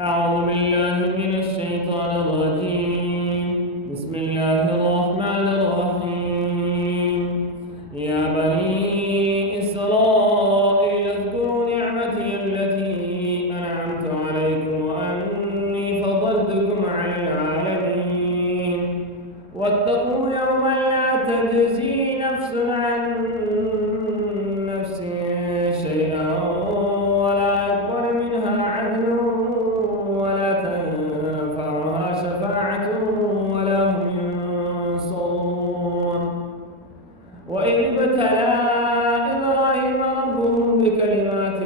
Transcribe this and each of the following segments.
أعوذ بالله من الشيطان الرجيم. بسم الله الرحمن الرحيم. يا بني إسرائيل اذكروا نعمتي التي أنعمت عليكم وأني فضلتكم على العالمين. واتقوا يوما لا تجزي نفس عن نفس شيئا ولا يقبل منها عدل ولا تنفعها شفاعة ولا هم ينصرون. وإذ ابتلى إبراهيم ربه بكلمات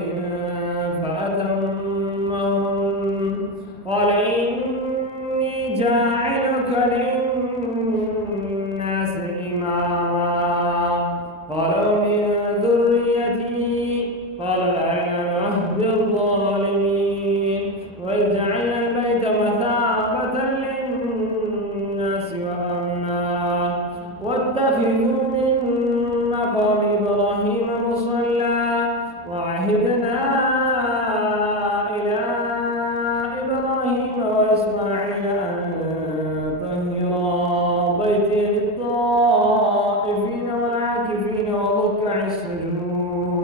فأتمهن قال إني جاعلك للناس إماما قال ومن ذريتي قال لا ينال عهد الظالمين. وإذ جعلنا البيت مثابة للناس وأمنا واتخذوا من مقام إبراهيم مصلى وعهدنا إلى إبراهيم وإسماعيل أن طهرا بيتي للطائفين والعاكفين والركع السجود.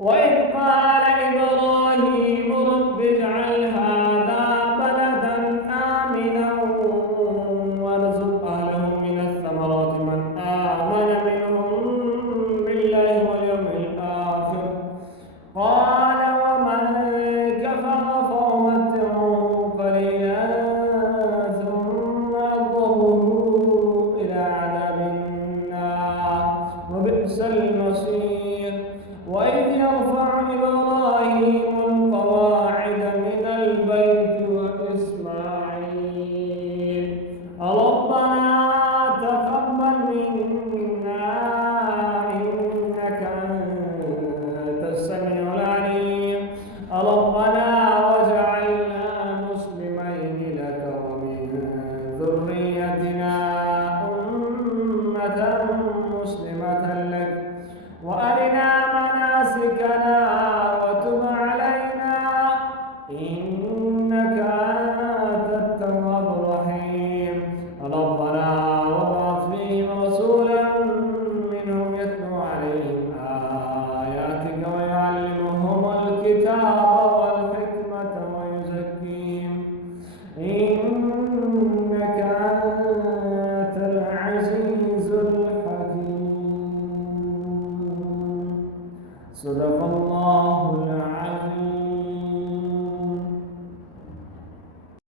وإذ قال إبراهيم رب اجعل